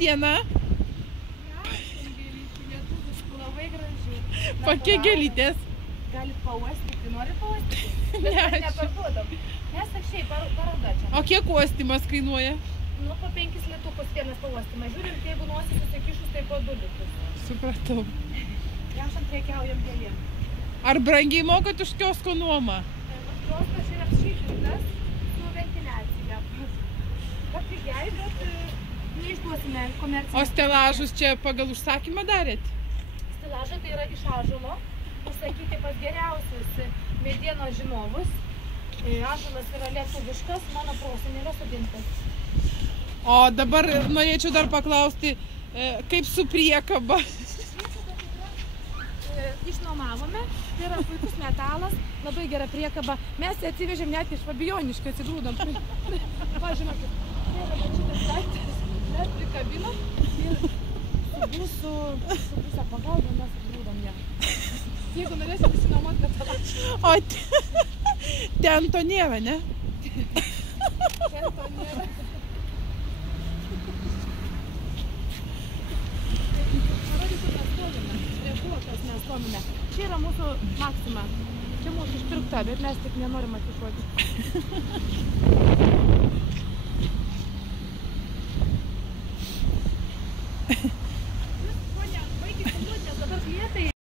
diena. Labai gražiai. Kokie gėlytės? Galit pauostyti, nori pauostyti? Bet mes neparduodam. Nes šiaip paroda čia. O kiek uostymas kainuoja? Nu, po 5 litukus vienas pauostymas. Žiūrint, jeigu nosis susikišus, tai po 2 litus. Supratau. Ješant prekiaujam gėlėm. Ar brangiai mokat už kiosko nuomą? Kioskas yra apšiltintas su ventiliacija. Kad pigiai, bet neišduosime komercinį. O stelažus čia pagal užsakymą darėt? Stelažai tai yra iš ąžuolo. Užsakyti pas geriausius medienos žinovus. Ąžuolas yra lietuviškas, mano prosenelio sodintas. O dabar norėčiau dar paklausti, kaip su priekaba? Išnuomavome, tai yra puikus metalas, labai gera priekaba. Mes atsivežėm net iš Fabijoniškių, atsigrūdom. Pažinokit, tai yra šitas daiktas, mes prikabinom ir su pusę pagalbą mes atsigrūdom ją. Jeigu norėsim išsinuomot metalačį. O ten to nėra, ne? Ten to nėra. Čia yra mūsų Maxima. Čia mūsų išpirkta, bet mes tik nenorim afišuoti.